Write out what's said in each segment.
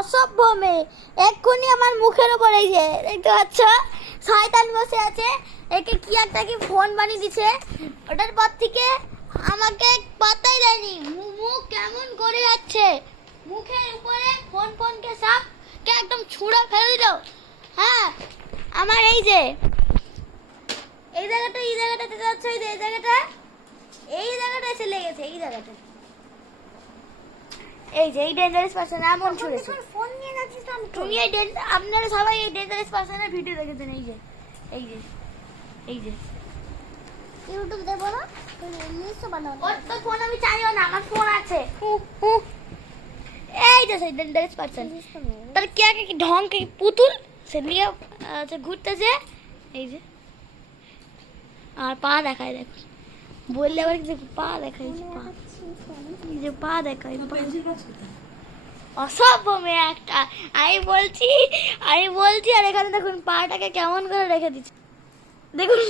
অসভ্য মেয়ে, এক্ষুনি আমার মুখের উপর এই যে দেখতে পাচ্ছ শয়তান বসে আছে, একে কি একটা কি ফোন বানিয়ে দিছে। ওটার পর থেকে আমাকে পাত্তাই দেয়নি, মুখ কেমন করে যাচ্ছে, মুখের উপরে ফোন ফোনকে সব কে একদম ছুঁড়ে ফেলে দিল। হ্যাঁ আমার এই জায়গাটাতে যাচ্ছে, এই জায়গাটা এসে লেগেছে, এই জায়গাটা, এই যে এই ডেঞ্জারাস পারসন এমন ছুঁড়েছে। ফোন নিয়ে যাচ্ছিস তো আমি তুমি এই আপনারা সবাই এই ডেঞ্জারাস পারসনের ভিডিও দেখেছেন, এই যে ইউটিউব দেবো না, এমনিই বানাও। ওর তো ফোন আমি চাইও না, আমার ফোন আছে। এই যে সেই ডেঞ্জারাস পারসন, তাহলে কে কি ঢং কি পুতুল সে নিয়ে ঘুরতেছে। এই যে আর পা দেখায়, দেখো বললে আবার কিছু পা দেখায়, পা দেখায়, অসভ্য মেয়ে একটা। আমি বলছি আর এখানে দেখুন পাটাকে কেমন করে রেখে দিচ্ছে, দেখুন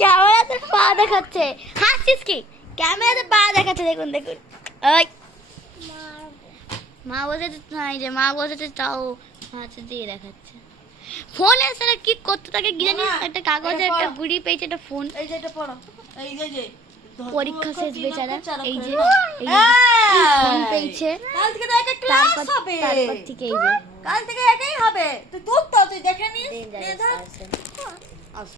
ক্যামেরাতে পা দেখাচ্ছে। হাসছিস কি, ক্যামেরাতে পা দেখাচ্ছে, দেখুন ওই মা বসেছে, এই যে মা বসেছে, তাও হাতে দিয়ে দেখাচ্ছে। ফোনে সেটা কি করতে থাকে কি জানি, একটা কাগজে একটা গুড়ি পেয়েছে, একটা ফোন। এই যে এটা পড়ো, এই যে পরীক্ষা শেষ বেচারা, এই যে ফোন পেয়েছে, কাল থেকে তো একটা ক্লাস হবে, তারপর থেকে এই যে কাল থেকে এটাই হবে। তুই দেখে নিস।